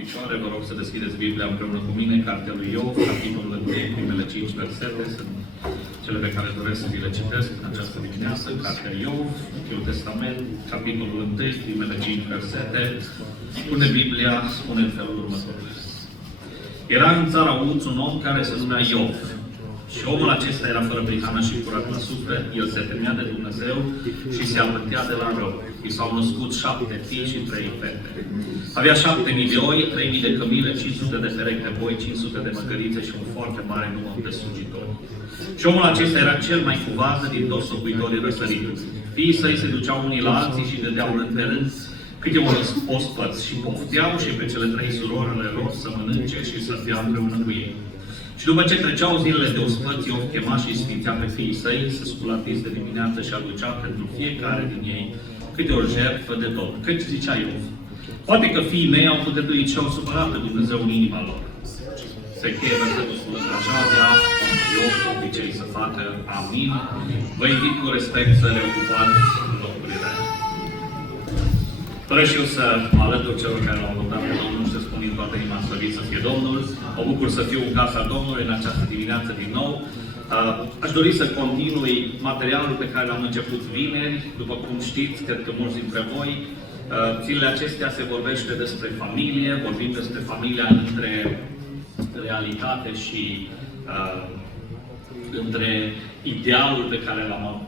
Picioare, vă rog să deschideți Biblia împreună cu mine, Cartea lui Iov, capitolul 1, primele 5 versete, sunt cele pe care doresc să vi le citesc în această dimineață. Cartea Iov, Vechiul Testament, capitolul 1, primele 5 versete, spune Biblia, spune în felul următor. Era în țara Uz un om care se numea Iov. Și omul acesta era fără prihană și curat la suflet, el se temea de Dumnezeu și se avântea de la rău. I s-au născut 7 fii și 3 fete. Avea 7.000 de oi, 3.000 de cămile, 500 de perechi de boi, 500 de măgărițe și un foarte mare număr de slujitori. Și omul acesta era cel mai cu vază din toți locuitorii răsăritului. Fiii săi se duceau unii la alții și dădeau rând pe rând câte un ospăț și pofteau și pe cele 3 surori ale lor să mănânce și să fie împreună cu ei. Și după ce treceau zilele de ospăți, Iov chema și sfințea pe fiii săi, se scula de dimineață și aducea pentru fiecare din ei câte o jertfă de tot. Căci zicea Iov, poate că fiii mei au pădătuit și au supărat pe Dumnezeu în inima lor. Se cheie versetul spune așa, avea Iov cu obicei să facă. Amin. Vă invit cu respect să ne ocupați locurile. Doresc și eu să mă alătur celor care l-au votat pe Domnul și să spun din toată inima slăvit să fie Domnul. Mă bucur să fiu în casa Domnului în această dimineață din nou. Aș dori să continui materialul pe care l-am început vineri. După cum știți, cred că mulți dintre voi, zilele acestea se vorbește despre familie, vorbim despre familia între realitate și între idealul pe care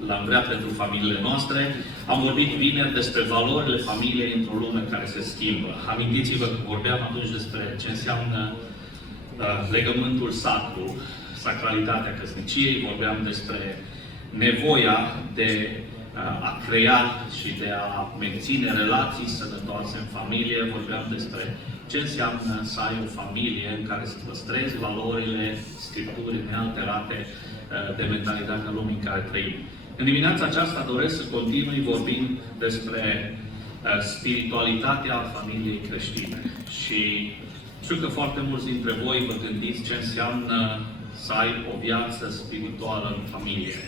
l-am vrea pentru familiile noastre. Am vorbit vineri despre valorile familiei într-o lume care se schimbă. Amintiți-vă că vorbeam atunci despre ce înseamnă legământul sacru, sacralitatea căsniciei, vorbeam despre nevoia de a crea și de a menține relații sănătoase în familie, vorbeam despre ce înseamnă să ai o familie în care să păstrezi valorile Scripturii nealterate de mentalitatea lumii în care trăim. În dimineața aceasta doresc să continui vorbind despre spiritualitatea familiei creștine. Și știu că foarte mulți dintre voi vă gândiți ce înseamnă să ai o viață spirituală în familie.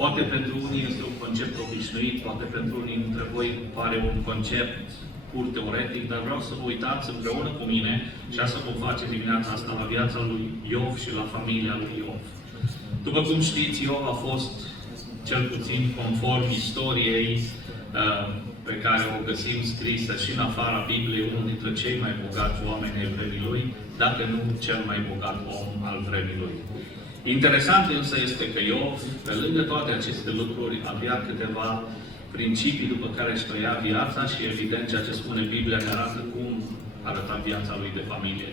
Poate pentru unii este un concept obișnuit, poate pentru unii dintre voi pare un concept pur teoretic, dar vreau să vă uitați împreună cu mine și asta vom face dimineața asta la viața lui Iov și la familia lui Iov. După cum știți, Iov a fost, cel puțin conform istoriei pe care o găsim scrisă și în afara Bibliei, unul dintre cei mai bogați oameni ai vremii lui, dacă nu cel mai bogat om al vremii lui. Interesant însă este că Iov, pe lângă toate aceste lucruri, avea câteva principii după care își trăia viața și evident ceea ce spune Biblia ne arată cum arăta viața lui de familie.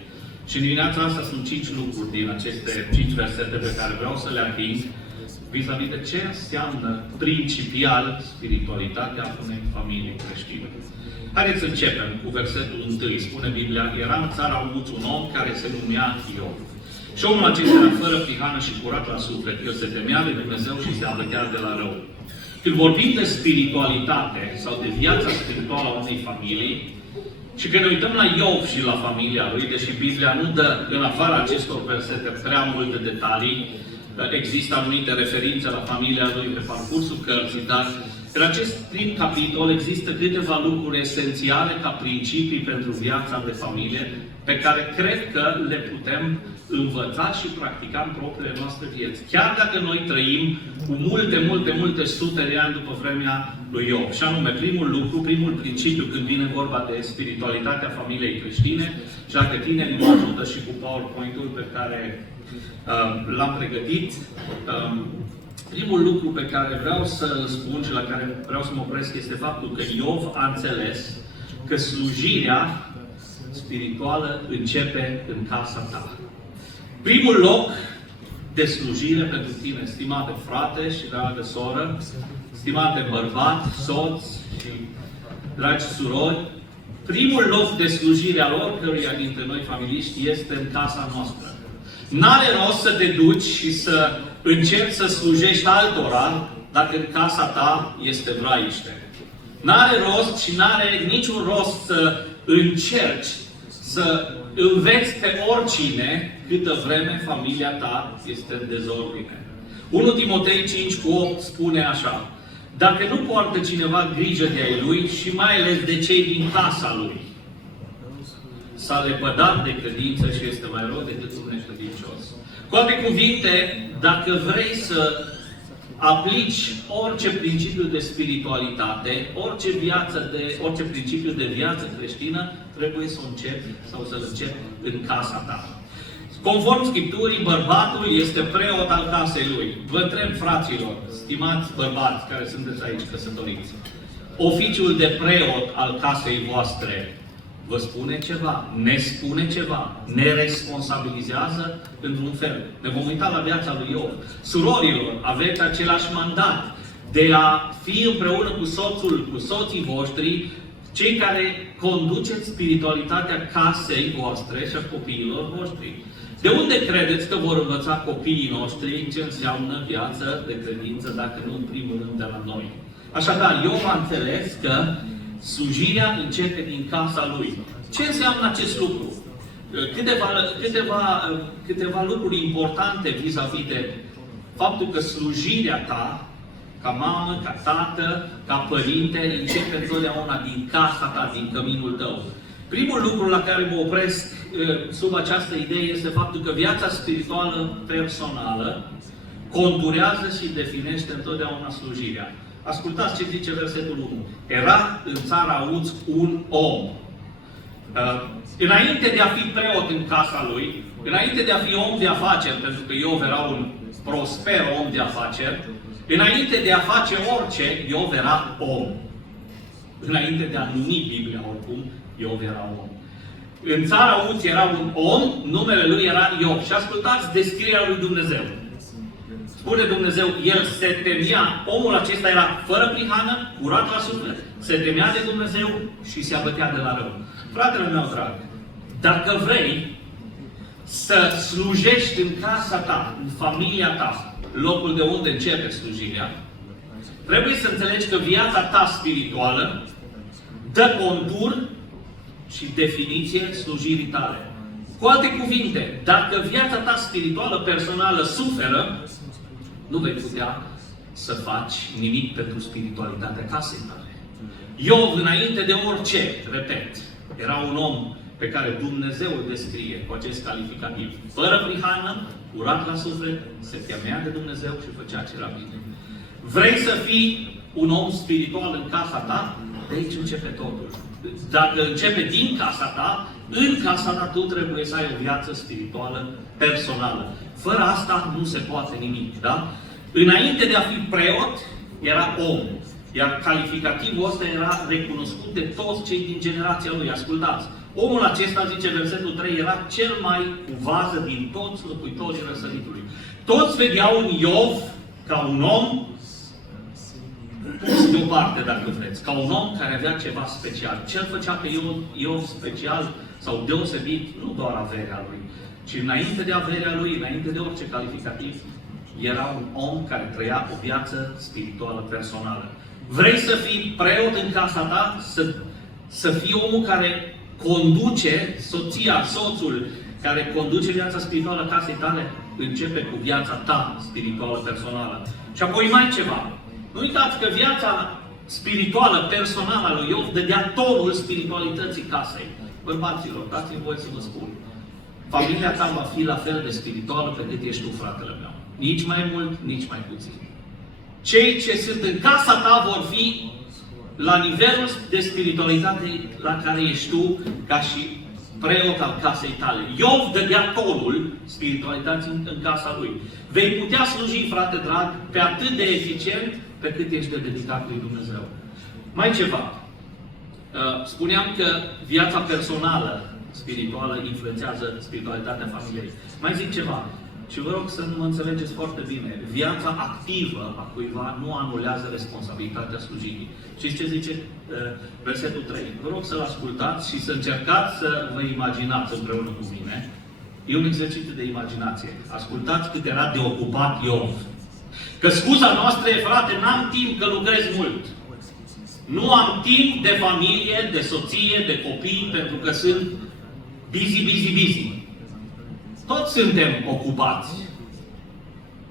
Și în dimineața asta sunt 5 lucruri din aceste 5 versete pe care vreau să le ating vis-a-vis de ce înseamnă principial spiritualitatea unei familii creștine. Haideți să începem cu versetul 1. Spune Biblia, era în țara Uz un om care se numea Iov. Și omul acesta era fără prihană și curat la suflet. El se temea de Dumnezeu și se abătea de la rău. Când vorbim de spiritualitate sau de viața spirituală a unei familii, și când ne uităm la Iov și la familia lui, deși Biblia nu dă în afara acestor versete prea multe detalii, există anumite referințe la familia lui pe parcursul cărții, dar în acest prim capitol există câteva lucruri esențiale ca principii pentru viața de familie, pe care cred că le putem învăța și practica în propriile noastre vieți. Chiar dacă noi trăim cu multe sute de ani după vremea lui Iov. Și anume, primul lucru, primul principiu când vine vorba de spiritualitatea familiei creștine, și dacă tinerii mă ajută și cu PowerPoint-ul pe care l-am pregătit, primul lucru pe care vreau să spun și la care vreau să mă opresc este faptul că Iov a înțeles că slujirea spirituală începe în casa ta. Primul loc de slujire pentru tine, stimate frate și dragă soră, stimate bărbat, soț și dragi surori, primul loc de slujire al oricăruia dintre noi familiști este în casa noastră. N-are rost să te duci și să încerci să slujești altora dacă în casa ta este vraiște. N-are rost și n-are niciun rost să încerci să înveți pe oricine câtă vreme familia ta este în dezordine. 1 Timotei 5:8 spune așa: dacă nu poartă cineva grijă de ai lui și mai ales de cei din casa lui, s-a lepădat de credință și este mai rău decât un necredincios. Cu alte cuvinte, dacă vrei să aplici orice principiu de spiritualitate, orice principiu de viață creștină, trebuie să începi sau să-l începi în casa ta. Conform Scripturii, bărbatul este preot al casei lui. Vă întreb, fraților, stimați bărbați care sunteți aici căsătoriți, oficiul de preot al casei voastre vă spune ceva, ne spune ceva, ne responsabilizează într-un fel. Ne vom uita la viața lui Iov. Surorilor, aveți același mandat de a fi împreună cu soțul, cu soții voștri, cei care conduceți spiritualitatea casei voastre și a copiilor voștri. De unde credeți că vor învăța copiii noștri ce înseamnă viață de credință, dacă nu în primul rând de la noi? Așadar, Iov a înțeles că slujirea începe din casa lui. Ce înseamnă acest lucru? Câteva lucruri importante vis-a-vis de faptul că slujirea ta, ca mamă, ca tată, ca părinte, începe întotdeauna din casa ta, din căminul tău. Primul lucru la care mă opresc sub această idee este faptul că viața spirituală personală conturează și definește întotdeauna slujirea. Ascultați ce zice versetul 1. Era în țara Uz un om. Înainte de a fi preot în casa lui, înainte de a fi om de afaceri, pentru că Iov era un prosper om de afaceri, înainte de a face orice, Iov era om. Înainte de a numi Biblia oricum, Iov era om. În țara Uz era un om, numele lui era Iov. Și ascultați descrierea lui Dumnezeu. Spune Dumnezeu, el se temea, omul acesta era fără prihană, curat la suflet, se temea de Dumnezeu și se abătea de la rău. Fratele meu drag, dacă vrei să slujești în casa ta, în familia ta, locul de unde începe slujirea, trebuie să înțelegi că viața ta spirituală dă contur și definiție slujirii tale. Cu alte cuvinte, dacă viața ta spirituală personală suferă, nu vei putea să faci nimic pentru spiritualitatea casei tale. Iov, înainte de orice, repet, era un om pe care Dumnezeu îl descrie cu acest calificativ. Fără prihană, curat la suflet, se temea de Dumnezeu și făcea ce era bine. Vrei să fii un om spiritual în casa ta? De aici începe totul. Dacă începe din casa ta, în casa ta tu trebuie să ai o viață spirituală personală. Fără asta nu se poate nimic, da? Înainte de a fi preot, era om. Iar calificativul ăsta era recunoscut de toți cei din generația lui. Ascultați! Omul acesta, zice versetul 3, era cel mai cu vază din toți locuitorii răsăritului. Toți vedeau în Iov ca un om pus deoparte, dacă vreți, ca un om care avea ceva special. Ce-l făcea pe Iov special sau deosebit, nu doar averea lui, ci înainte de averea lui, înainte de orice calificativ, era un om care trăia o viață spirituală personală. Vrei să fii preot în casa ta? Să fii omul care conduce, soția, soțul, care conduce viața spirituală a casei tale? Începe cu viața ta spirituală personală. Și apoi mai ceva. Nu uitați că viața spirituală, personală a lui Iov dădea tonul spiritualității casei. Bărbaților, dați-mi voie să vă spun. Familia ta va fi la fel de spirituală pe cât ești tu, fratele meu. Nici mai mult, nici mai puțin. Cei ce sunt în casa ta vor fi la nivelul de spiritualitate la care ești tu, ca și preot al casei tale. Iov dădea tonul spiritualității în casa lui. Vei putea sluji, frate drag, pe atât de eficient pe cât ești de dedicat lui Dumnezeu. Mai ceva. Spuneam că viața personală spirituală influențează spiritualitatea familiei. Mai zic ceva. Și vă rog să mă înțelegeți foarte bine. Viața activă a cuiva nu anulează responsabilitatea slujirii. Știți ce zice versetul 3? Vă rog să-l ascultați și să încercați să vă imaginați împreună cu mine. E un exercițiu de imaginație. Ascultați cât era de ocupat Iov. Că scuza noastră e, frate, n-am timp că lucrez mult. Nu am timp de familie, de soție, de copii, pentru că sunt busy. Toți suntem ocupați.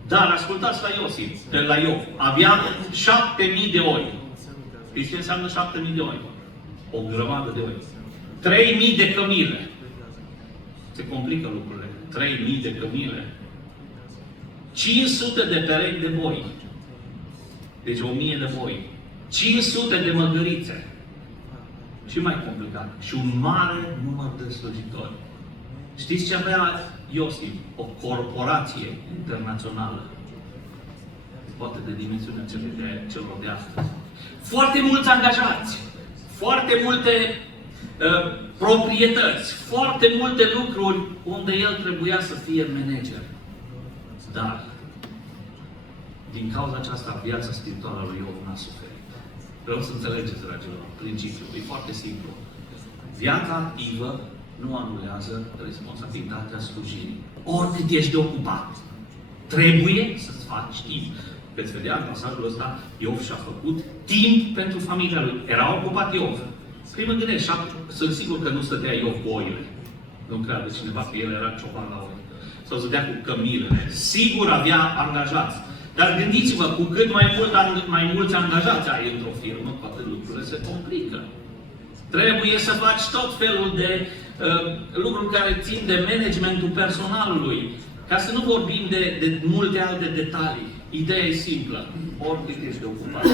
Dar ascultați la Iov. Avea 7.000 de oi. Știți ce înseamnă 7.000 de oi? O grămadă de oi. 3.000 de cămile. Se complică lucrurile. 3.000 de cămile. 500 de perechi de boi. Deci 1.000 de boi. 500 de măgărițe. Și mai complicat. Și un mare număr de slujitori. Știți ce avea Iosif? O corporație internațională. Poate de dimensiunea celor de astăzi. Foarte mulți angajați. Foarte multe proprietăți. Foarte multe lucruri unde el trebuia să fie manager. Dar, din cauza aceasta, viața spirituală lui Iov n-a suferit. Vreau să înțelegeți, dragilor, principiul. E foarte simplu. Viața activă nu anulează responsabilitatea slujirii. Oricât ești de ocupat, trebuie să-ți faci timp. Veți vedea în pasajul ăsta, Iov și-a făcut timp pentru familia lui. Era ocupat Iov. Păi mă gândesc, sunt sigur că nu stătea Iov cu oile. Nu crede cineva că el era cioban la oi. Sau stătea cu cămilele. Sigur avea angajați. Dar gândiți-vă, cu cât mai mulți angajați ai într-o firmă, cu atât lucrurile se complică. Trebuie să faci tot felul de lucruri care țin de managementul personalului. Ca să nu vorbim de multe alte detalii. Ideea e simplă. Oricât ești de ocupat,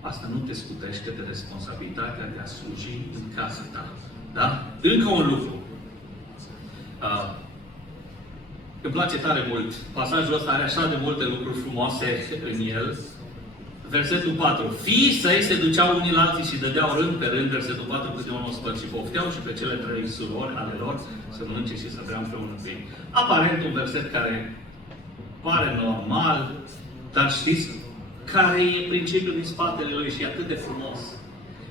asta nu te scutește de responsabilitatea de a sluji în casa ta. Da? Încă un lucru. Îmi place tare mult. Pasajul ăsta are așa de multe lucruri frumoase în el. Versetul 4. Fiii săi se duceau unii la alții și dădeau rând pe rând. Versetul 4. Câte unul spăr și pofteau și pe cele 3 surori ale lor să mănânce și să bea împreună cu ei. Aparent un verset care pare normal, dar știți care e principiul din spatele lui și e atât de frumos.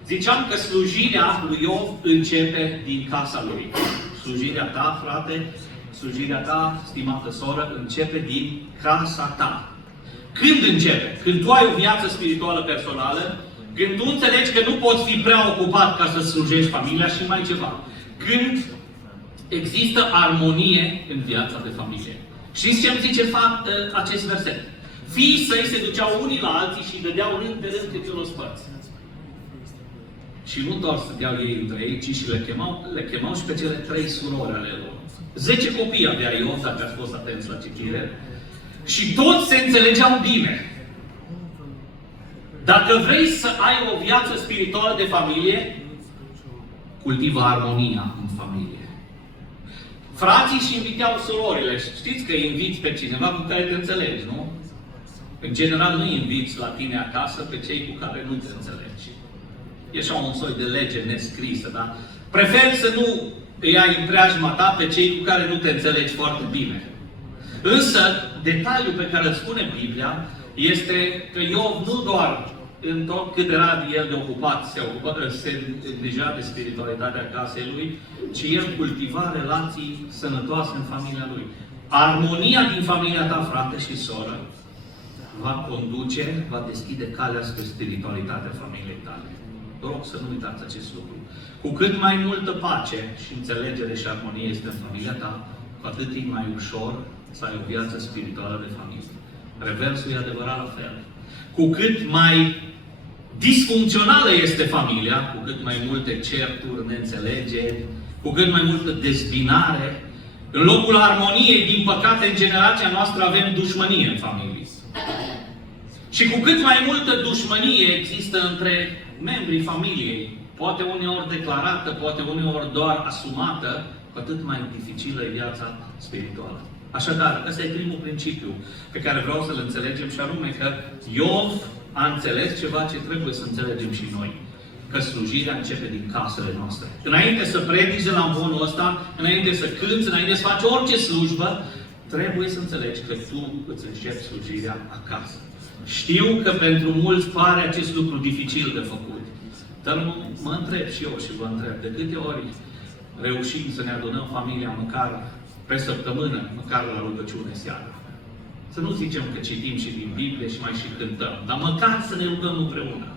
Ziceam că slujirea lui Iov începe din casa lui. Slujirea ta, frate, slujirea ta, stimată soră, începe din casa ta. Când începe? Când tu ai o viață spirituală personală, când tu înțelegi că nu poți fi prea ocupat ca să slujești familia și mai ceva. Când există armonie în viața de familie. Știți ce îmi zice acest verset? Fiii săi se duceau unii la alții și dădeau rând pe rând câte unul spărți. Și nu doar stăteau ei între ei, ci și le chemau și pe cele 3 surori ale lor. 10 copii avea Iov, dacă ați fost atenți la citire. Și toți se înțelegeau bine. Dacă vrei să ai o viață spirituală de familie, cultivă armonia în familie. Frații și inviteau surorile. Știți că îi inviți pe cineva cu care te înțelegi, nu? În general nu îi inviți la tine acasă pe cei cu care nu te înțelegi. E așa un soi de lege nescrisă, da? Preferi să nu îi ai în preajma ta pe cei cu care nu te înțelegi foarte bine. Însă, detaliul pe care îl spune Biblia este că Iov nu doar în tot cât era el de ocupat, se îngrija de spiritualitatea casei lui, ci el cultiva relații sănătoase în familia lui. Armonia din familia ta, frate și soră, va deschide calea spre spiritualitatea familiei tale. Vă rog să nu uitați acest lucru. Cu cât mai multă pace și înțelegere și armonie este în familia ta, cu atât e mai ușor să ai o viață spirituală de familie. Reversul e adevărat la fel. Cu cât mai disfuncțională este familia, cu cât mai multe certuri, neînțelegeri, cu cât mai multă dezbinare, în locul armoniei, din păcate, în generația noastră avem dușmănie în familie. Și cu cât mai multă dușmănie există între membrii familiei, poate uneori declarată, poate uneori doar asumată, cu atât mai dificilă e viața spirituală. Așadar, ăsta e primul principiu pe care vreau să-l înțelegem și anume că Iov a înțeles ceva ce trebuie să înțelegem și noi. Că slujirea începe din casele noastre. Înainte să predici de la învonul ăsta, înainte să cânți, înainte să faci orice slujbă, trebuie să înțelegi că tu îți începi slujirea acasă. Știu că pentru mulți pare acest lucru dificil de făcut. Dar mă întreb și eu și vă întreb, de câte ori reușim să ne adunăm familia măcar pe săptămână, măcar la rugăciune seara. Să nu zicem că citim și din Biblie și mai și cântăm, dar măcar să ne rugăm împreună.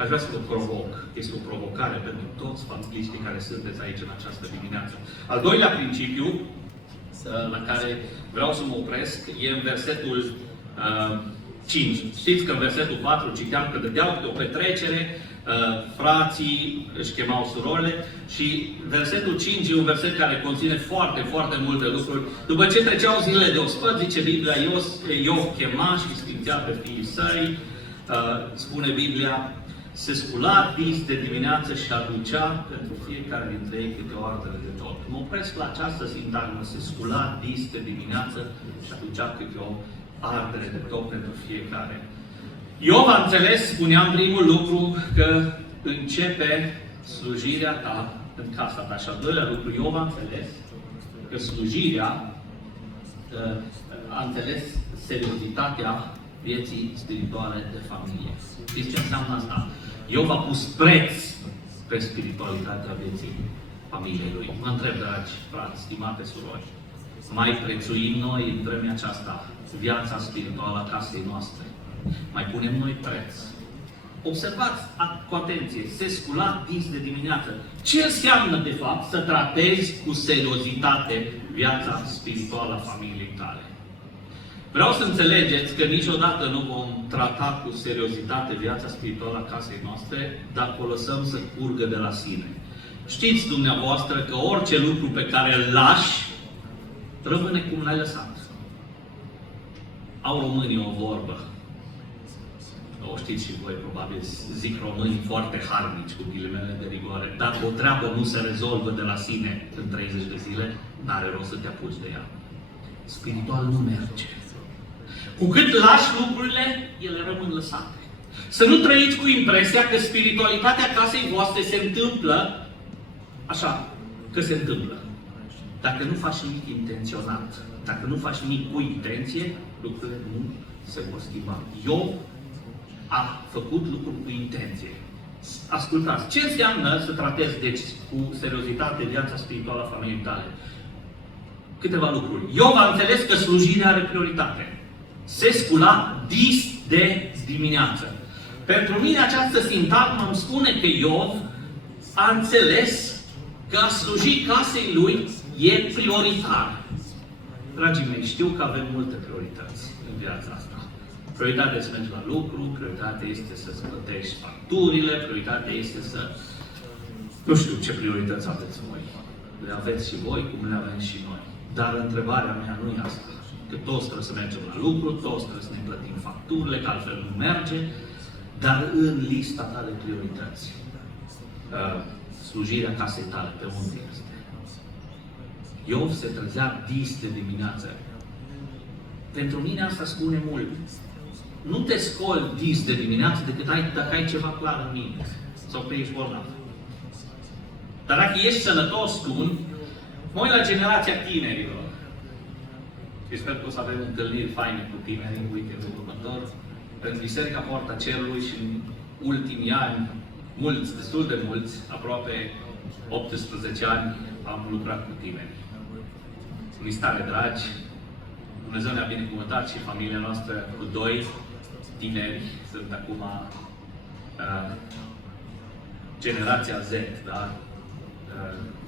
Aș vrea să vă provoc. Este o provocare pentru toți familiștii care sunteți aici în această dimineață. Al doilea principiu la care vreau să mă opresc e în versetul 5. Știți că în versetul 4 citeam că dădeau câte o petrecere frații își chemau surorile și versetul 5 e un verset care conține foarte, foarte multe lucruri. După ce treceau zilele de ospăt, zice Biblia, Iov chema și sfințea pe fiii săi, spune Biblia, se scula dis de dimineață și aducea pentru fiecare dintre ei câte o ardere de tot. Mă opresc la această sintagmă, se scula dis de dimineață și aducea câte o ardere de tot pentru fiecare. Iov a înțeles, spuneam primul lucru, că începe slujirea ta în casa ta. Și al doilea lucru, Iov a înțeles că slujirea a înțeles seriozitatea vieții spirituale de familie. Știți ce înseamnă asta? Iov a pus preț pe spiritualitatea vieții familiei lui. Mă întreb, dragi frați, stimate surori, mai prețuim noi în vremea aceasta viața spirituală a casei noastre? Mai punem noi preț? Observați cu atenție, se scula dis de dimineață. Ce înseamnă, de fapt, să tratezi cu seriozitate viața spirituală a familiei tale? Vreau să înțelegeți că niciodată nu vom trata cu seriozitate viața spirituală a casei noastre dacă o lăsăm să curgă de la sine. Știți dumneavoastră că orice lucru pe care îl lași, rămâne cum l-ai lăsat. Au românii o vorbă. O știți și voi, probabil, zic românii foarte harnici, cu ghilimele de rigoare. Dacă o treabă nu se rezolvă de la sine în 30 de zile, n-are rost să te apuci de ea. Spiritual nu merge. Cu cât lași lucrurile, ele rămân lăsate. Să nu trăiți cu impresia că spiritualitatea casei voastre se întâmplă așa, că se întâmplă. Dacă nu faci nimic intenționat, dacă nu faci nimic cu intenție, lucrurile nu se vor schimba. Iov a făcut lucruri cu intenție. Ascultați, ce înseamnă să tratezi, deci, cu seriozitate viața spirituală a familiei tale? Câteva lucruri. Iov a înțeles că slujirea are prioritate. Se scula dis de dimineață. Pentru mine această sintagmă îmi spune că Iov a înțeles că a sluji casei lui e prioritar. Dragii mei, știu că avem multe priorități în viața asta. Prioritatea este să mergi la lucru, prioritatea este să-ți plătești facturile, prioritatea este să... Nu știu ce priorități aveți voi. Le aveți și voi, cum le avem și noi. Dar întrebarea mea nu e asta. Că toți trebuie să mergem la lucru, toți trebuie să ne plătim facturile, că altfel nu merge. Dar în lista ta de priorități, slujirea casei tale, pe unde este? Iov se trezea dis de dimineață. Pentru mine asta spune mult. Nu te scoli dis de dimineață decât dacă ai ceva clar în mine. Sau că ești bolnav. Dar dacă ești sănătos, spun, mă uit la generația tinerilor. Și sper că o să avem întâlniri faine cu tinerii în weekendul următor. Pentru Biserica Poarta Cerului și în ultimii ani, mulți, destul de mulți, aproape 18 ani, am lucrat cu tineri. Sunt stare dragi. Dumnezeu ne-a binecuvântat și familia noastră cu 2 tineri. Sunt acum generația Z, da?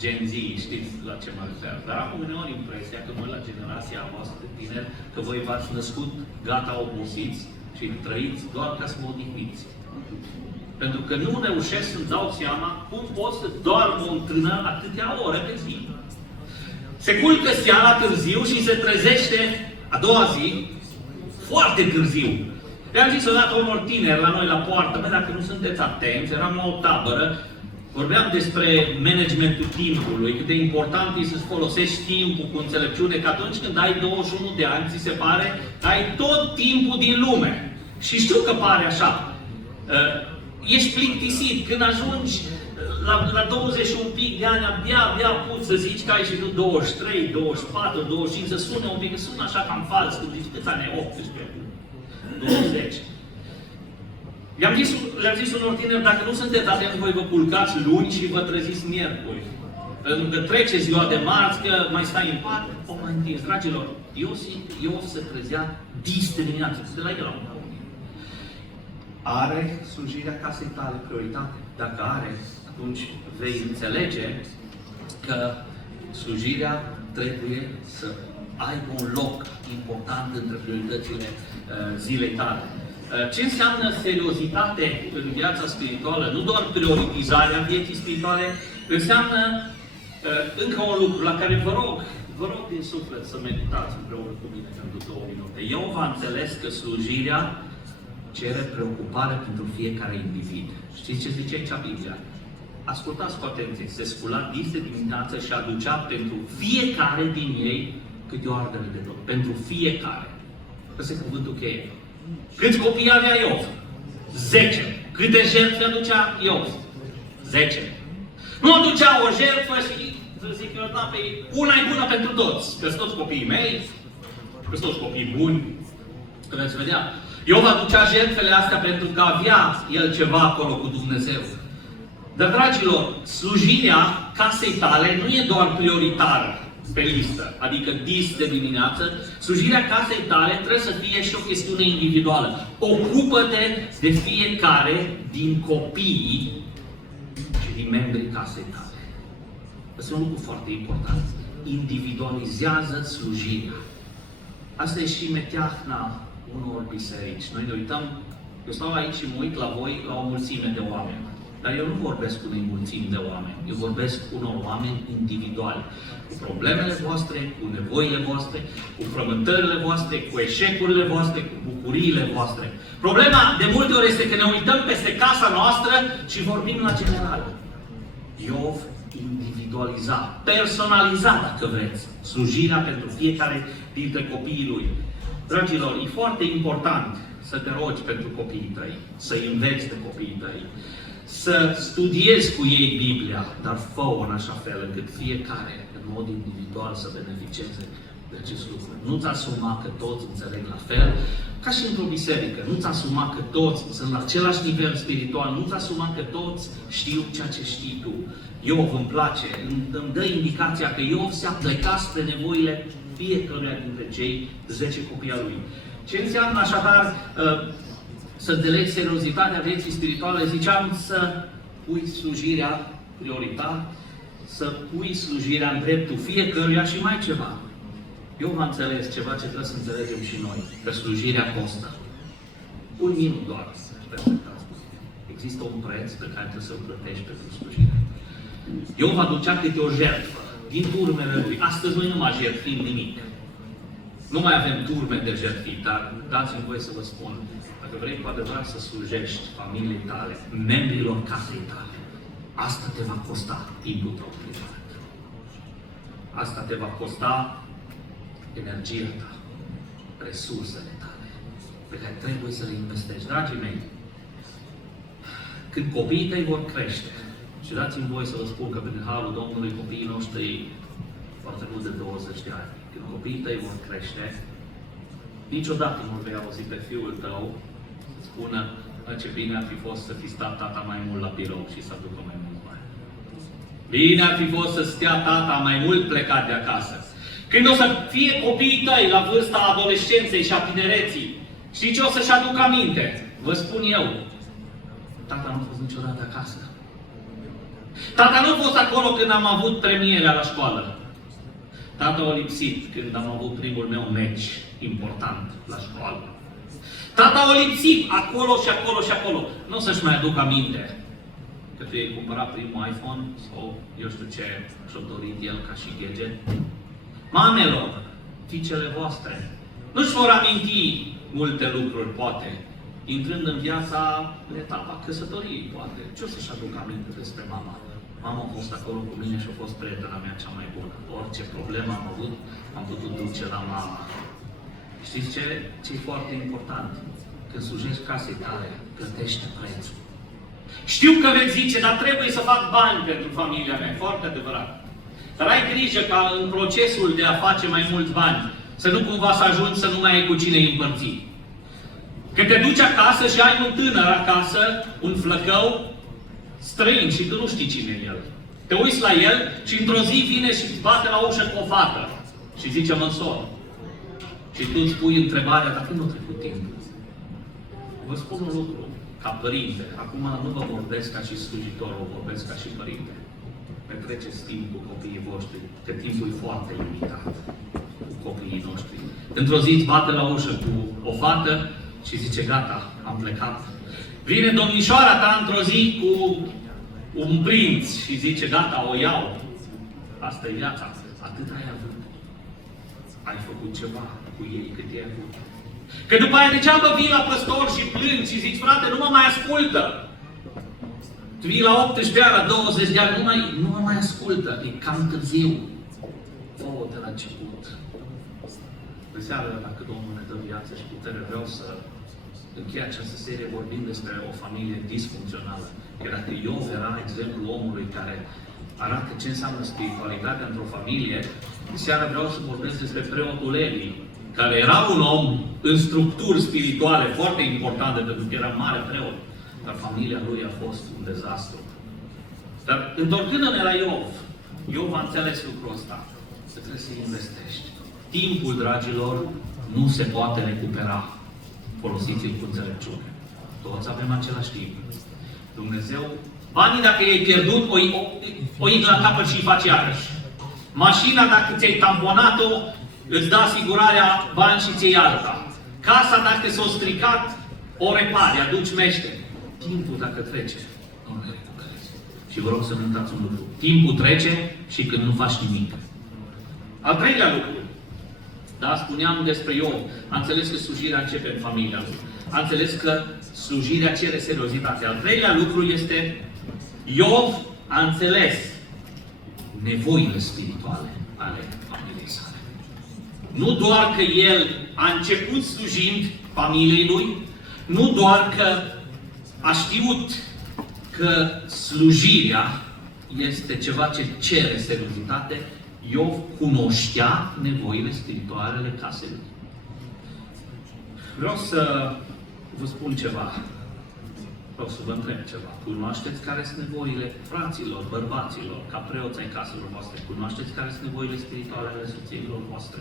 Gen Z, știți la ce mă refer. Dar am uneori impresia că noi la generația voastră de tineri, că voi v-ați născut gata obosiți și trăiți doar ca să mă odihniți. Pentru că nu reușesc să-mi dau seama cum pot să doarmă un tânăr atâtea ore pe zi. Se culcă seara târziu și se trezește a doua zi foarte târziu. Le-am zis odată unor tineri la noi la poartă, bă, dacă nu sunteți atenți, eram la o tabără, vorbeam despre managementul timpului, cât de important e să-ți folosești timpul cu înțelepciune, că atunci când ai 21 de ani, ți se pare că ai tot timpul din lume. Și știu că pare așa. Ești plictisit. Când ajungi la 20 și un pic de ani, abia poți să zici că ai și nu 23, 24, 25, să sună un pic, că sună așa cam fals, când zici câți ani ai, 18, 20. Le-am zis unor tineri, dacă nu sunteți atenți, voi vă culcați luni și vă treziți miercuri. Pentru că trece ziua de marți, că mai stai în pat, o mai întins. Dragilor, Iov se trezea dis de dimineață, de la el la un. Are slujirea casei tale prioritate? Dacă are, atunci vei înțelege că slujirea trebuie să aibă un loc important între prioritățile zilei tale. Ce înseamnă seriozitate în viața spirituală? Nu doar prioritizarea vieții spirituale, înseamnă încă un lucru la care vă rog din suflet să meditați împreună cu mine pentru 2 minute. Eu v-am înțeles că slujirea cere preocupare pentru fiecare individ. Știți ce zice aici Biblia? Ascultați cu atenție. Se scula dis de dimineață și aducea pentru fiecare din ei câte o ardere de tot. Pentru fiecare. Ăsta e cuvântul cheie. Câți copii avea Iov? 10. Câte jertfe aducea Iov? 10. Nu aducea o jertfă și, să zic eu, da, pe una e bună pentru toți. Că-s toți copiii mei, că-s toți copii buni. Că veți vedea. Iov aducea jertfele astea pentru că avea el ceva acolo cu Dumnezeu. Dar, dragilor, slujirea casei tale nu e doar prioritară pe listă, adică dis de dimineață. Slujirea casei tale trebuie să fie și o chestiune individuală. Ocupă-te de fiecare din copiii și din membrii casei tale. Asta e un lucru foarte important. Individualizează slujirea. Asta e și meteahna unor biserici. Noi ne uităm, eu stau aici și mă uit la voi, la o mulțime de oameni. Dar eu nu vorbesc cu unei mulțimi de oameni. Eu vorbesc cu unor oameni individuali. Cu problemele voastre, cu nevoile voastre, cu frământările voastre, cu eșecurile voastre, cu bucuriile voastre. Problema de multe ori este că ne uităm peste casa noastră și vorbim la general. Iov individualiza, personaliza, dacă vreți, slujirea pentru fiecare dintre copiii lui. Dragilor, e foarte important să te rogi pentru copiii tăi, să înveți de copiii tăi, să studiezi cu ei Biblia, dar fă-o în așa fel încât fiecare, în mod individual, să beneficieze de acest lucru. Nu-ți asuma că toți înțeleg la fel, ca și într-o biserică. Nu-ți asuma că toți sunt la același nivel spiritual, nu-ți asuma că toți știu ceea ce știi tu. Iov îmi place, îmi dă indicația că Iov se-a plecat spre nevoile fiecăruia dintre cei 10 copii al lui. Ce înseamnă așadar să înțelegi seriozitatea vieții spirituale? Ziceam să pui slujirea prioritar, să pui slujirea în dreptul fiecăruia și mai ceva. Eu v-am înțeles ceva ce trebuie să înțelegem și noi, că slujirea costă. 1 minut doar. Există un preț pe care trebuie să-l plătești pentru slujire. Eu vă aducea câte o jertfă din turmele lui. Astăzi noi nu mai jertfim nimic. Nu mai avem turme de jertfit, dar dați-mi voie să vă spun, dacă vrei cu adevărat să slujești familiei tale, membrilor casei tale, asta te va costa timpul tău privat. Asta te va costa energia ta, resursele tale, pe care trebuie să le investești. Dragii mei, când copiii tăi vor crește, și dați-mi voie să vă spun că prin harul Domnului copiii noștri foarte mult de 20 de ani, când copiii tăi vor crește, niciodată nu vei auzi pe fiul tău să spună ce bine ar fi fost să fi stat tata mai mult la birou și să aducă mai mult bani. Bine ar fi fost să stea tata mai mult plecat de acasă. Când o să fie copiii tăi la vârsta adolescenței și a tinereții, știi ce o să-și aducă aminte? Vă spun eu, tata nu a fost niciodată acasă. Tata nu a fost acolo când am avut premierea la școală. Tata a lipsit când am avut primul meu meci important la școală. Tata a lipsit acolo și acolo și acolo. Nu o să-și mai aduc aminte că tu ai cumpărat primul iPhone sau eu știu ce și-a dorit el ca și gadget. Mamelor, fiicele voastre, nu-și vor aminti multe lucruri, poate, intrând în viața, în etapa căsătoriei, poate. Ce o să-și aduc aminte despre mama? Mama a fost acolo cu mine și a fost prietena mea cea mai bună. Orice problemă am avut, am putut duce la mama. Știți ce? Ce e foarte important? Când slujești casei tale, plătește prețul. Știu că veți zice, dar trebuie să fac bani pentru familia mea. Foarte adevărat. Dar ai grijă ca în procesul de a face mai mulți bani, să nu cumva să ajungi să nu mai ai cu cine împărți. Că te duci acasă și ai un tânăr acasă, un flăcău străin și tu nu știi cine e el. Te uiți la el și într-o zi vine și îți bate la ușă cu o fată și zice, mă însor. Și tu îți pui întrebarea, dar când nu a trecut timpul? Vă spun un lucru, ca părinte, acum nu vă vorbesc ca și slujitor, vă vorbesc ca și părinte. Petreceți timp cu copiii voștri, că timpul e foarte limitat cu copiii noștri. Într-o zi îți bate la ușă cu o fată, și zice, gata, am plecat. Vine domnișoara ta într-o zi cu un prinț și zice, gata, o iau. Asta e viața. Atât ai avut. Ai făcut ceva cu ei cât ai avut. Că după aia degeaba vii la păstor și plângi și zici, frate, nu mă mai ascultă. Tu vii la 18 ani, la 20 de ani, nu mă mai ascultă. E cam târziu. Fă-o de la început. Pe seara, dacă Domnul ne dă viață și putere, vreau să închei această serie vorbind despre o familie disfuncțională. Că dacă Iov era exemplul omului care arată ce înseamnă spiritualitatea într-o familie, în seara vreau să vorbesc despre preotul Eli, care era un om în structuri spirituale foarte importante, pentru că era mare preot, dar familia lui a fost un dezastru. Dar întorcându-ne la Iov a înțeles lucrul ăsta, că trebuie să investești. Timpul, dragilor, nu se poate recupera. Folosiți-l cu înțelepciune. Toți avem același timp. Dumnezeu, banii dacă i-ai pierdut, o iei la capăt și îi faci iarăși. Mașina, dacă ți-ai tamponat-o, îți dă asigurarea bani și ți-ai alta. Casa, dacă s-a stricat, o repari, aduci meșteri. Timpul, dacă trece, nu le recuperezi. Și vă rog să nu uitați un lucru. Timpul trece și când nu faci nimic. Al treilea lucru. Da, spuneam despre Iov. A înțeles că slujirea începe în familia lui. A înțeles că slujirea cere seriozitate. Al treilea lucru este Iov a înțeles nevoile spirituale ale familiei sale. Nu doar că el a început slujind familiei lui, nu doar că a știut că slujirea este ceva ce cere seriozitate, Iov cunoștea nevoile spirituale ale casei lui. Vreau să vă spun ceva. Vreau să vă întreb ceva. Cunoașteți care sunt nevoile fraților, bărbaților, ca preoți ai caselor voastre? Cunoașteți care sunt nevoile spirituale ale soțiilor voastre?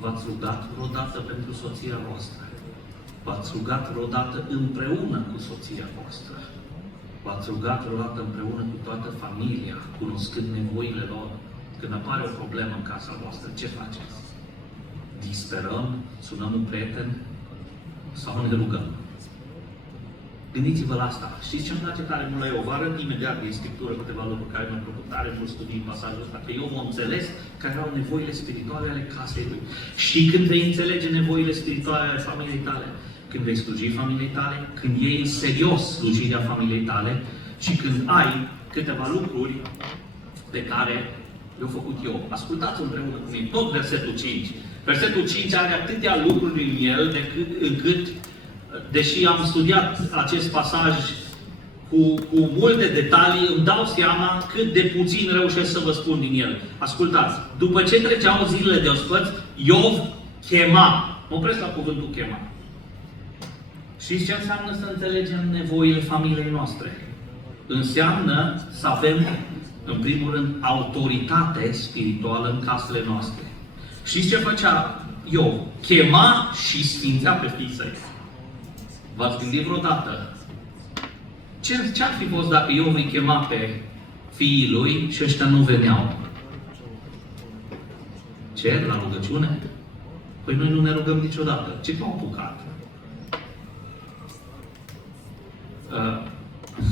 V-ați rugat vreodată pentru soția voastră? V-ați rugat vreodată împreună cu soția voastră? V-ați rugat vreodată împreună cu toată familia, cunoscând nevoile lor? Când apare o problemă în casa voastră, ce faceți? Disperăm? Sunăm un prieten? Sau ne rugăm? Gândiți-vă la asta. Știți ce îmi place tare mult la Iov? Vă arăt imediat din Scriptură câteva lucruri care mi-au plăcut tare mult studii în pasajul ăsta. Că Iov a înțeles care erau nevoile spirituale ale casei lui. Și când vei înțelege nevoile spirituale ale familiei tale, când vei sluji familiei tale, când iei în serios slujirea familiei tale și când ai câteva lucruri pe care le-au făcut eu. Ascultați împreună cu mine tot versetul 5. Versetul 5 are atâtea lucruri în el încât, deși am studiat acest pasaj cu multe detalii, îmi dau seama cât de puțin reușesc să vă spun din el. Ascultați, după ce treceau zilele de ospăți, Iov chema. Mă opresc la cuvântul chema. Știți ce înseamnă să înțelegem nevoile familiei noastre? Înseamnă să avem, în primul rând, autoritate spirituală în casele noastre. Știți ce făcea Iov? Chema și sfințea pe fiii săi. V-ați gândit vreodată? Ce-ar fi fost dacă Iov îi chema pe fiii lui și ăștia nu veneau? Ce? La rugăciune? Păi noi nu ne rugăm niciodată. Ce m-au apucat?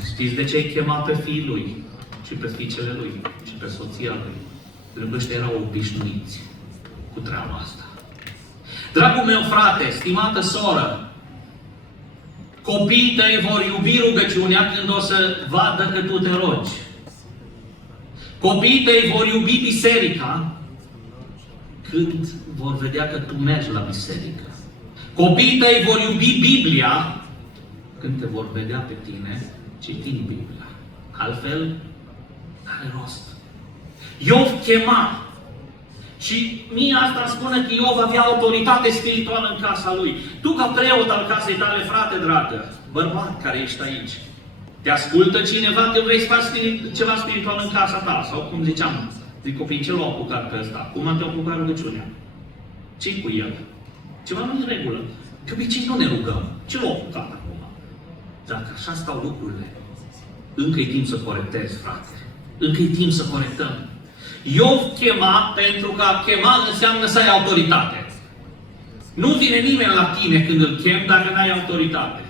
Știți de ce îi chema pe fiii lui? Și pe fiicele lui? Și pe soția lui? Pentru că ăștia erau obișnuiți cu treaba asta. Dragul meu frate, stimată soră, copiii tăi vor iubi rugăciunea când o să vadă că tu te rogi. Copiii tăi vor iubi biserica când vor vedea că tu mergi la biserică. Copiii tăi vor iubi Biblia când te vor vedea pe tine citind Biblia. Altfel, n-are rost. Iov chema. Și mie asta îmi spune că Iov avea autoritate spirituală în casa lui. Tu, ca preot al casei tale, frate dragă, bărbat care ești aici, te ascultă cineva că vrei să faci ceva spiritual în casa ta? Sau cum ziceam, zic copii, ce l-au apucat pe ăsta? Cum te-au apucat rugăciunea? Ce-i cu el? Ceva nu în regulă. Că obicei nu ne rugăm. Ce l-au apucat acum? Dacă așa stau lucrurile, încă e timp să corectezi, frate. Încă e timp să corectăm. Iov chema pentru că a chema înseamnă să ai autoritate. Nu vine nimeni la tine când îl chem dacă n-ai autoritate.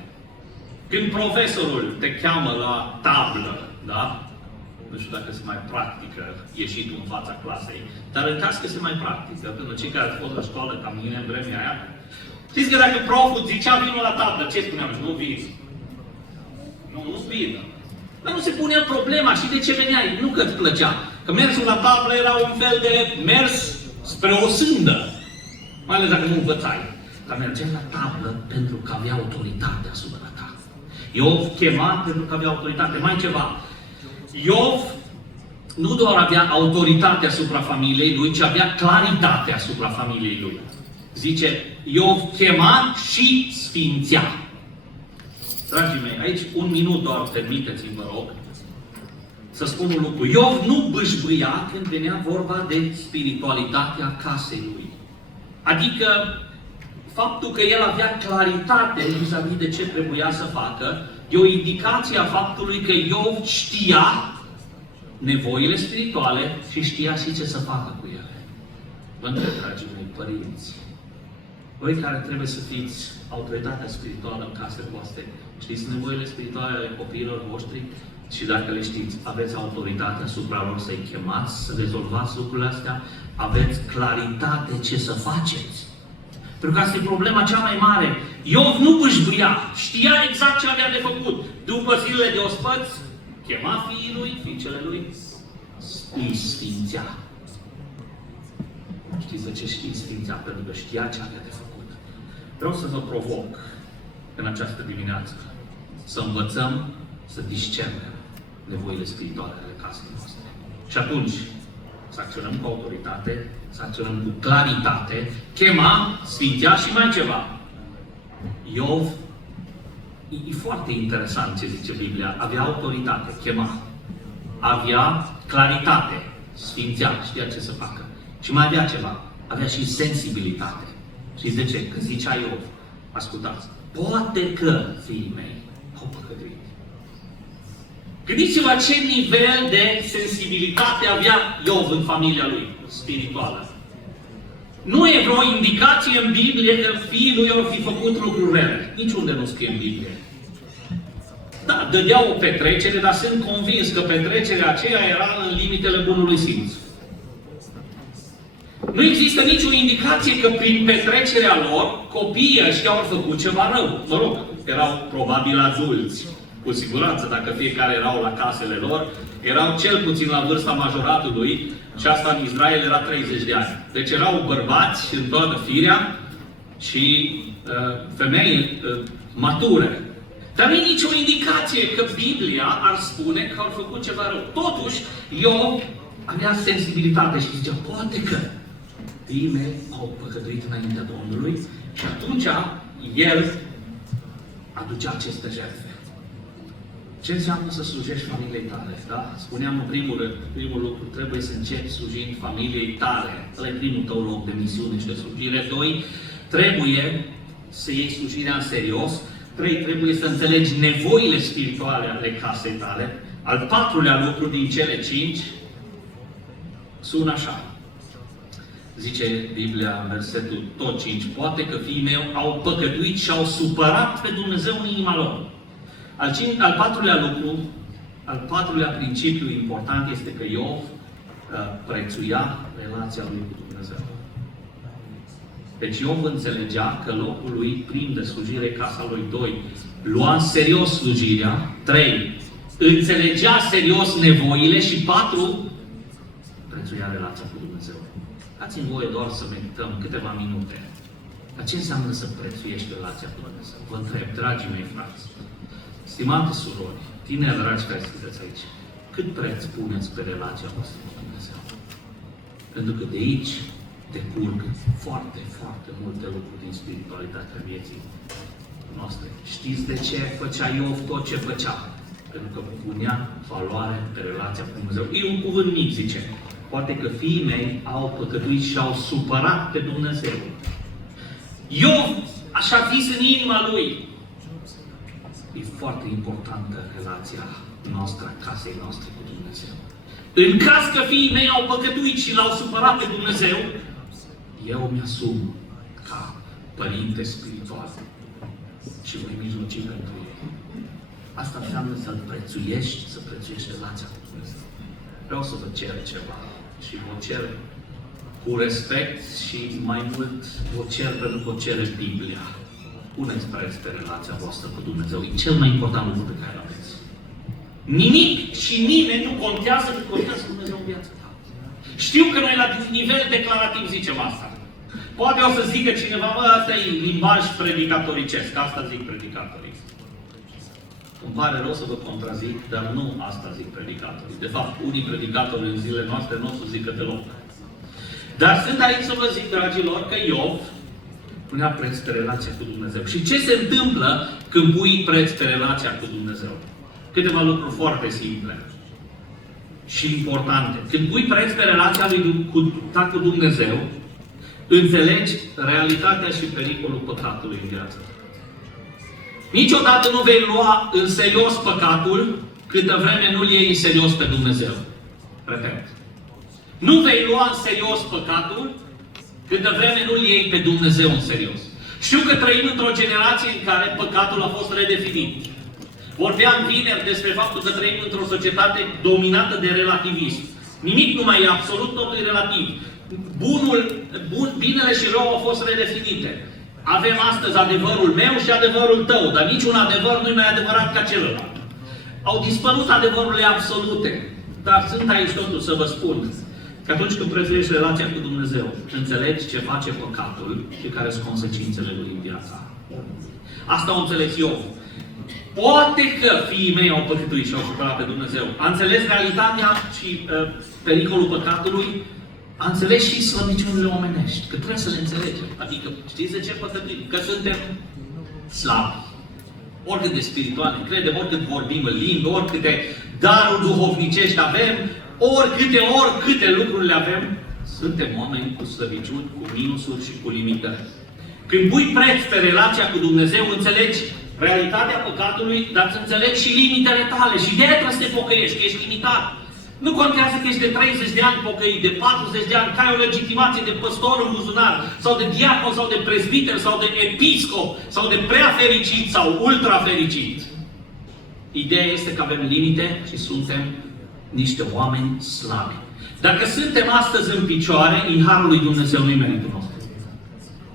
Când profesorul te cheamă la tablă, da? Nu știu dacă se mai practică ieșitul în fața clasei, dar în caz că se mai practică, pentru cei care au fost la școală ca mine în vremea aia, știți că dacă proful zicea vină la tablă, ce spuneam? Nu vin. Nu vină. Dar nu se punea problema și de ce veneai? Nu că îți plăcea. Că mersul la tablă era un fel de mers spre o sândă. Mai ales dacă nu învățai. Dar mergeai la tablă pentru că avea autoritate asupra ta. Iov chema pentru că avea autoritate. Mai ceva. Iov nu doar avea autoritate asupra familiei lui, ci avea claritate asupra familiei lui. Zice, Iov chema și sfințea. Dragii mei, aici un minut doar permiteți-mi, vă rog, să spun un lucru. Iov nu bâșbâia când venea vorba de spiritualitatea casei lui. Adică, faptul că el avea claritate vis-a-vis de ce trebuia să facă, e o indicație a faptului că Iov știa nevoile spirituale și știa și ce să facă cu ele. Vă întreb, dragii mei, părinți, voi care trebuie să fiți autoritatea spirituală în casele voastre, știți nevoile spirituale ale copiilor voștri? Și dacă le știți, aveți autoritate asupra lor să-i chemați, să rezolvați lucrurile astea? Aveți claritate ce să faceți? Pentru că asta e problema cea mai mare. Iov nu bâșbâia, știa exact ce avea de făcut. După zilele de ospăți, chema fiii lui, fiicele lui, îi sfințea. Știți de ce știi sfințea? Pentru că știa ce avea de făcut. Vreau să vă provoc în această dimineață să învățăm să discernem nevoile spirituale ale casei noastre. Și atunci să acționăm cu autoritate, să acționăm cu claritate, chema, sfințea și mai ceva. Iov, e foarte interesant ce zice Biblia, avea autoritate, chema, avea claritate, sfințea, știa ce să facă. Și mai avea ceva, avea și sensibilitate. Și de ce? Când zicea Iov, ascultați, poate că fiii mei au păcătuit. Gândiți-vă ce nivel de sensibilitate avea Iov în familia lui spirituală. Nu e vreo indicație în Biblie că fiii lui au fi făcut lucruri rele. Niciunde nu scrie în Biblie. Da, dădeau o petrecere, dar sunt convins că petrecerea aceea era în limitele bunului simț. Nu există nicio indicație că prin petrecerea lor, copiii ăștia au făcut ceva rău. Mă rog, erau probabil adulți. Cu siguranță, dacă fiecare erau la casele lor, erau cel puțin la vârsta majoratului și asta în Israel era 30 de ani. Deci erau bărbați în toată firea și femei mature. Dar nu e nicio indicație că Biblia ar spune că au făcut ceva rău. Totuși, Iov avea sensibilitate și zicea, poate că fiii mei au păcătuit înaintea Domnului și atunci el aducea aceste jertfe. Ce înseamnă să slujești familiei tale? Da? Spuneam în primul lucru, trebuie să începi slujind familiei tale. Ăla e primul tău loc de misiune și de slujire. 2, trebuie să iei slujirea în serios. 3, trebuie să înțelegi nevoile spirituale ale casei tale. Al 4-lea lucru din cele 5 sună așa. Zice Biblia în versetul tot 5, poate că fiii mei au păcătuit și au supărat pe Dumnezeu în inima lor. Al 4-lea lucru, al 4-lea principiu important este că Iov prețuia relația lui cu Dumnezeu. Deci Iov înțelegea că locul lui prim de slujire, casa lui. 2, lua în serios slujirea. 3, înțelegea serios nevoile. Și 4, prețuia relația cu Dumnezeu. Dați-mi voie doar să medităm câteva minute. Dar ce înseamnă să prețuiești relația cu Dumnezeu? Vă întreb, dragii mei frați, stimate surori, tineri dragi care sunteți aici, cât preț puneți pe relația voastră cu Dumnezeu? Pentru că de aici decurg foarte, foarte multe lucruri din spiritualitatea vieții noastre. Știți de ce făcea Iov tot ce făcea? Pentru că punea valoare pe relația cu Dumnezeu. E un cuvânt mic, zice. Poate că fiii mei au păcătuit și au supărat pe Dumnezeu. Iov așa vis în inima lui. E foarte importantă relația noastră, a casei noastre cu Dumnezeu. În caz că fiii mei au păcătuit și l-au supărat pe Dumnezeu, eu mi-asum ca părinte spiritual și voi mijloci pentru ei. Asta înseamnă să-L prețuiești, să prețuiești relația cu Dumnezeu. Vreau să vă cer ceva și vă cer cu respect și mai mult vă cer pentru că o cere Biblia. Puneți preț pe relația voastră cu Dumnezeu. E cel mai important lucru pe care îl aveți. Nimic și nimeni nu contează cât contează Dumnezeu în viața ta. Știu că noi la nivel declarativ zicem asta. Poate o să zică cineva, bă, asta e limbaj predicatoricesc, asta zic predicatorii. Îmi pare rău să vă contrazic, dar nu asta zic predicatorii. De fapt, unii predicatori în zilele noastre nu o să zică deloc. Dar sunt aici să vă zic, dragilor, că Iov punea preț pe relația cu Dumnezeu. Și ce se întâmplă când pui preț pe relația cu Dumnezeu? Câteva lucruri foarte simple și importante. Când pui preț pe relația ta cu Dumnezeu, înțelegi realitatea și pericolul păcatului în viață. Niciodată nu vei lua în serios păcatul câtă vreme nu-L iei în serios pe Dumnezeu. Repet. Nu vei lua în serios păcatul câtă vreme nu-L iei pe Dumnezeu în serios. Știu că trăim într-o generație în care păcatul a fost redefinit. Vorbeam vineri despre faptul că trăim într-o societate dominată de relativism. Nimic nu mai e absolut, totul e relativ. Binele și rău au fost redefinite. Avem astăzi adevărul meu și adevărul tău, dar niciun adevăr nu e mai adevărat ca celălalt. Au dispărut adevărurile absolute. Dar sunt aici totul să vă spun că atunci când prețuiești relația cu Dumnezeu, înțelegi ce face păcatul și care sunt consecințele lui în viața. Asta o înțeles eu. Poate că fiii mei au păcătuit și au supărat pe Dumnezeu. A înțeles realitatea și pericolul păcatului. A înțeles și slăbiciunile omenești. Că trebuie să le înțelegem. Adică, știți de ce păcătuim? Că suntem slabi. Oricât de spirituali credem, oricât vorbim în limbi, oricâte daruri duhovnicești avem, oricâte lucruri le avem, suntem oameni cu slăbiciuni, cu minusuri și cu limitări. Când pui preț pe relația cu Dumnezeu, înțelegi realitatea păcatului, dar să înțelegi și limitele tale. Și de aia trebuie să te pocăiești, că ești limitat. Nu contează că ești de 30 de ani pocăit, de 40 de ani, că ai o legitimație de păstor în buzunar, sau de diacon, sau de prezbiter, sau de episcop, sau de prea fericit, sau ultra fericit. Ideea este că avem limite și suntem niște oameni slabi. Dacă suntem astăzi în picioare, în harul lui Dumnezeu nu-i meritul nostru.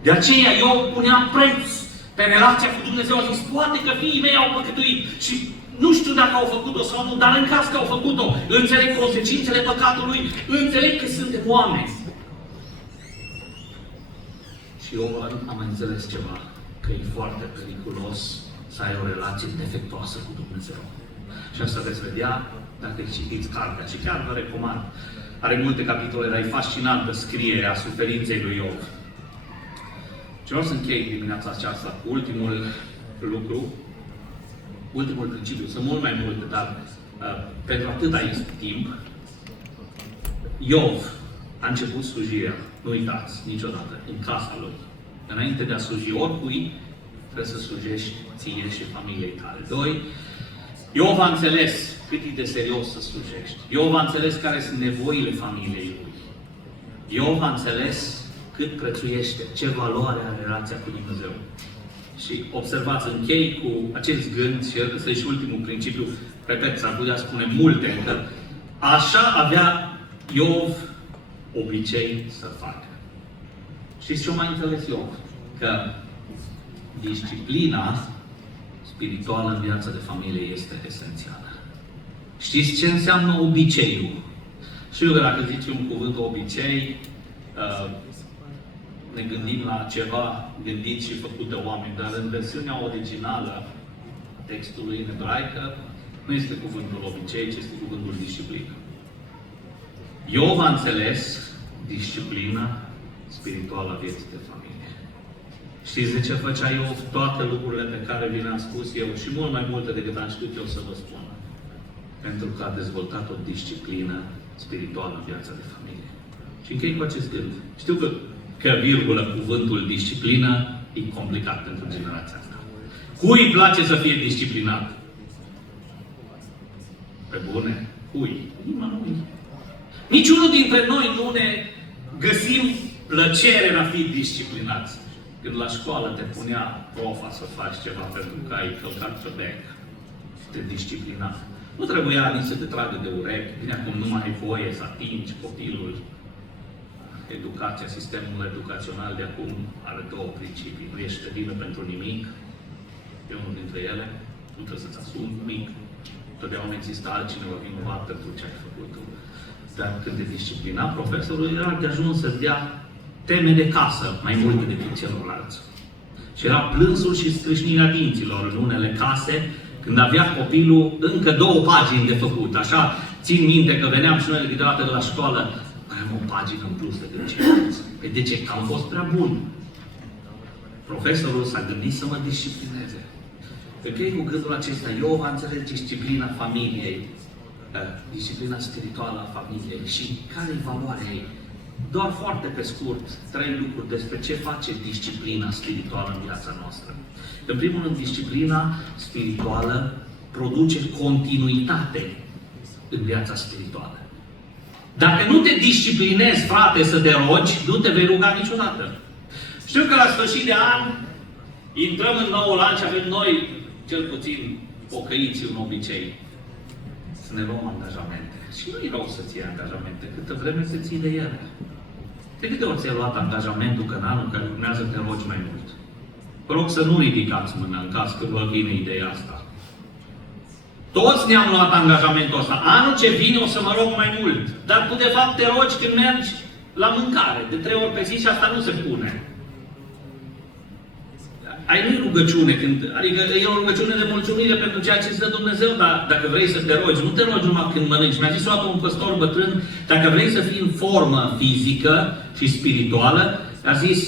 De aceea eu puneam preț pe relația cu Dumnezeu. A zis, poate că fiii mei au păcătuit și nu știu dacă au făcut-o sau nu, dar în caz că au făcut-o, înțeleg consecințele păcatului, înțeleg că suntem oameni. Și eu am înțeles ceva, că e foarte periculos să ai o relație defectuoasă cu Dumnezeu. Și asta veți vedea dacă citiți cartea. Și chiar vă recomand. Are multe capitole, dar e fascinantă scrierea suferinței lui Iov. Și vreau să închei dimineața aceasta cu ultimul lucru, ultimul principiu. Sunt mult mai multe, dar pentru atâta este timp, Iov a început slujirea, nu uitați, niciodată, în casa lui. Înainte de a sluji oricui, trebuie să slujești ție și familiei tale. 2. Iov a înțeles cât e de serios să slujești. Iov a înțeles care sunt nevoile familiei lui. Iov a înțeles cât prețuiește, ce valoare are relația cu Dumnezeu. Și observați, închei cu acest gând și ăsta e și ultimul principiu. Repet, s-ar putea spune multe, încă. Așa avea Iov obicei să facă. Știți ce o mai înțeles Iov? Că disciplina spirituală în viața de familie este esențială. Știți ce înseamnă obiceiul? Știu că dacă zici un cuvânt obicei, ne gândim la ceva gândit și făcut de oameni, dar în versiunea originală textului în ebraică nu este cuvântul obicei, ci este cuvântul disciplină. Iov a înțeles disciplina spirituală a vieții de familie. Știți de ce făcea Iov toate lucrurile pe care vi le-am spus eu și mult mai multe decât am știut eu să vă spun? Pentru că a dezvoltat o disciplină spirituală în viața de familie. Și închei cu acest gând. Știu că virgulă, cuvântul disciplină e complicat pentru generația asta. Cui îi place să fie disciplinat? Pe bune? Cui? Nimănui. Niciunul dintre noi nu ne găsim plăcere în a fi disciplinați. Când la școală te punea profa să faci ceva pentru că ai călcat pe bec, te disciplina. Nu trebuia nici să te tragă de urechi, bine, acum nu mai ai voie să atingi copilul. Educația, sistemul educațional de acum are două principii. Nu ești de vină pentru nimic, e unul dintre ele, nu trebuie să-ți asumi nimic. Totdeauna există altcineva vinovat pentru ce ai făcut tu. Dar când te disciplina, profesorul era de ajuns să-ți dea teme de casă mai multe decât celorlalți. Și era plânsul și strâșnirea dinților în unele case, când avea copilul încă 2 pagini de făcut. Așa, țin minte că veneam și noi câteodată de la școală, mai am o pagină în plus decât ceilalți. Păi de ce? Că am fost prea bun. Profesorul s-a gândit să mă disciplineze. Pe că cu gândul acesta, eu v-am înțeles disciplina familiei, disciplina spirituală a familiei și care e valoarea ei. Doar foarte pe scurt, 3 lucruri despre ce face disciplina spirituală în viața noastră. În primul rând, disciplina spirituală produce continuitate în viața spirituală. Dacă nu te disciplinezi, frate, să te rogi, nu te vei ruga niciodată. Știu că la sfârșit de an intrăm în noul an și avem noi, cel puțin pocăiții, un obicei, să ne luăm angajamente. Și nu e rău să-ți iei angajamente, câtă vreme să ții de ele. De câte ori ți-ai luat angajamentul că în anul care urmează te rogi mai mult? Vă rog să nu ridicați mâna în caz că vă vine ideea asta. Toți ne-am luat angajamentul ăsta. Anul ce vine o să mă rog mai mult. Dar tu de fapt te rogi când mergi la mâncare, de 3 ori pe zi și asta nu se pune. Ai nu rugăciune, adică e o rugăciune de mulțumire pentru ceea ce îți dă Dumnezeu, dar dacă vrei să te rogi, nu te rogi numai când mănânci. Mi-a zis odată un păstor bătrân, dacă vrei să fii în formă fizică și spirituală,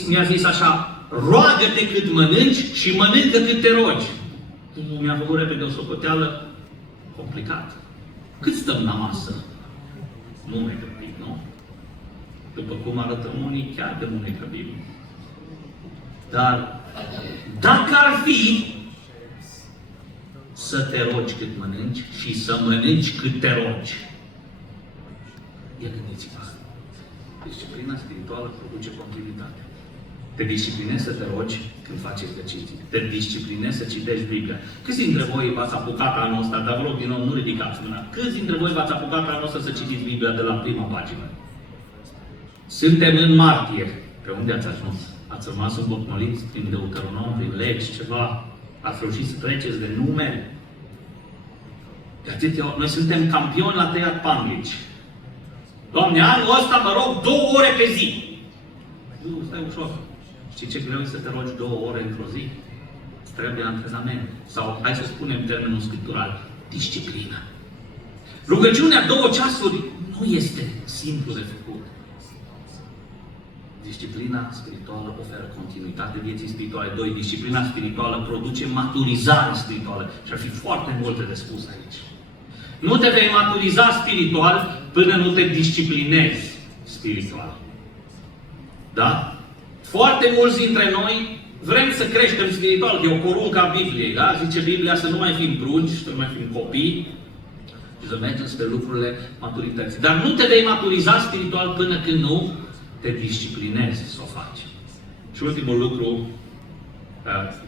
mi-a zis așa, roagă-te cât mănânci și mănâncă cât te rogi. Mi-a făcut repede o socoteală complicat. Cât stăm la masă? Nu ne grăbim, nu? După cum arătăm unii, chiar de nu ne grăbim. Dar dacă ar fi să te rogi cât mănânci și să mănânci cât te rogi, gândiți-vă. Disciplina spirituală produce continuitate. Te disciplinezi să te rogi când faci exerciții. Te disciplinezi să citești Biblia. Câți dintre voi v-ați apucat anul ăsta, dar vă rog din nou, nu ridicați mâna. Câți dintre voi v-ați apucat anul ăsta să citiți Biblia de la prima pagină? Suntem în martie. Pe unde ați ajuns? Ați rămas îmbocmoliți prin Deuteronom, prin legi, ceva? Ați reușit să treceți de nume? De atâtea ori. Noi suntem campioni la tăiat panglici. Doamne, anul ăsta mă rog 2 ore pe zi. Nu, stai ușor. Știi ce greu e să te rogi 2 ore într-o zi? Îți trebuie antrenament. Sau, hai să spunem termenul scriptural, disciplină. Rugăciunea 2 ceasuri nu este simplu de făcut. Disciplina spirituală oferă continuitate vieții spirituale. 2. Disciplina spirituală produce maturizare spirituală. Și ar fi foarte multe de spus aici. Nu te vei maturiza spiritual până nu te disciplinezi spiritual. Da? Foarte mulți dintre noi vrem să creștem spiritual, că e o poruncă a Bibliei, da? Zice Biblia să nu mai fim prunci, să nu mai fim copii și să mergem spre lucrurile maturității. Dar nu te vei maturiza spiritual până când nu te disciplinezi să o faci. Și ultimul lucru,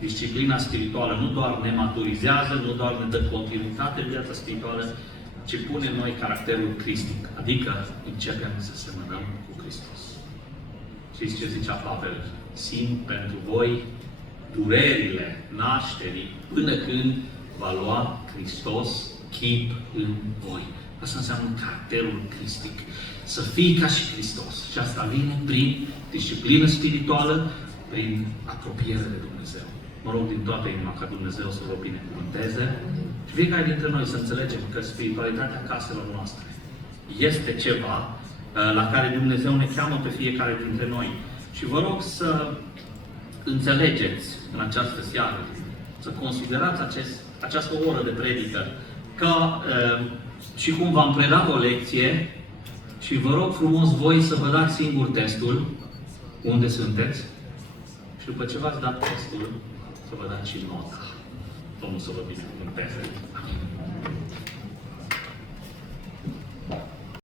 disciplina spirituală nu doar ne maturizează, nu doar ne dă continuitate în viața spirituală, ci pune în noi caracterul cristic, adică începem să semănăm cu Hristos. Știți ce zicea Pavel? Simt pentru voi durerile nașterii până când va lua Hristos chip în voi. Asta înseamnă caracterul cristic. Să fii ca și Hristos. Și asta vine prin disciplină spirituală, prin apropiere de Dumnezeu. Mă rog din toată inima ca Dumnezeu să vă binecuvânteze și fiecare dintre noi să înțelegem că spiritualitatea caselor noastre este ceva la care Dumnezeu ne cheamă pe fiecare dintre noi. Și vă rog să înțelegeți în această seară, să considerați această oră de predică ca și cum v-am predat o lecție și vă rog frumos voi să vă dați singur testul unde sunteți și după ce v-ați dat testul să vă dați și nota. Domnul să vă binecuvânteze. Amin.